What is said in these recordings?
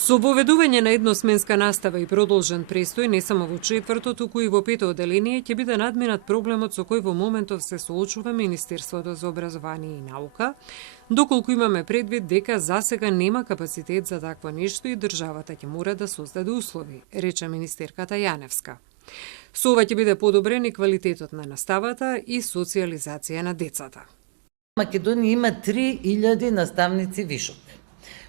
Со воведување на едносменска настава и продолжен престој не само во четврто, туку и во пето одделение ќе биде надминат проблемот со кој во моментов се соочува Министерството за образование и наука, доколку имаме предвид дека засега нема капацитет за такво нешто и државата ќе мора да создаде услови, рече министерката Јаневска. Со ова ќе биде подобрен и квалитетот на наставата и социјализација на децата. Македонија има 3000 наставници вишок.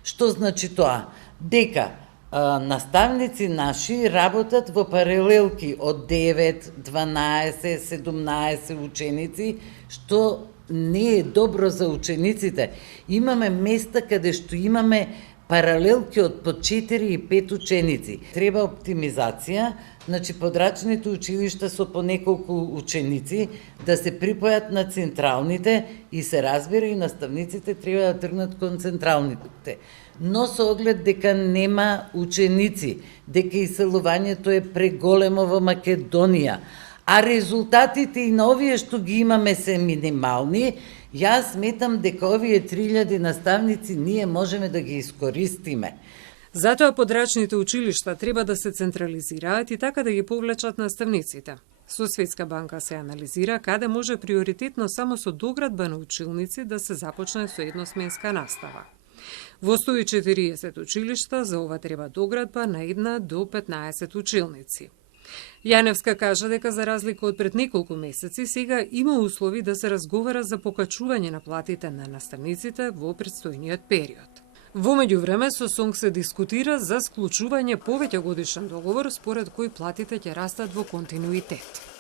Што значи тоа? Дека наставници наши работат во паралелки од 9, 12, 17 ученици, што не е добро за учениците. Имаме места каде што имаме паралелки од по 4 и 5 ученици. Треба оптимизација, значи подрачните училишта со по неколку ученици да се припојат на централните и се разбира и наставниците треба да тргнат кон централните. Но со оглед дека нема ученици, дека иселувањето е преголемо во Македонија, а резултатите и на овие што ги имаме се минимални, јас сметам дека овие 3000 наставници ние можеме да ги искористиме. Затоа подрачните училишта треба да се централизираат и така да ги повлечат наставниците. Со Светска банка се анализира каде може приоритетно само со доградба на училници да се започне со едносменска настава. Во 140 училишта за ова треба доградба на 1 до 15 училници. Јаневска кажа дека за разлика од пред неколку месеци, сега има услови да се разговара за покачување на платите на наставниците во предстојниот период. Во меѓувреме со СОНГ се дискутира за склучување повеќе годишен договор според кој платите ќе растат во континуитет.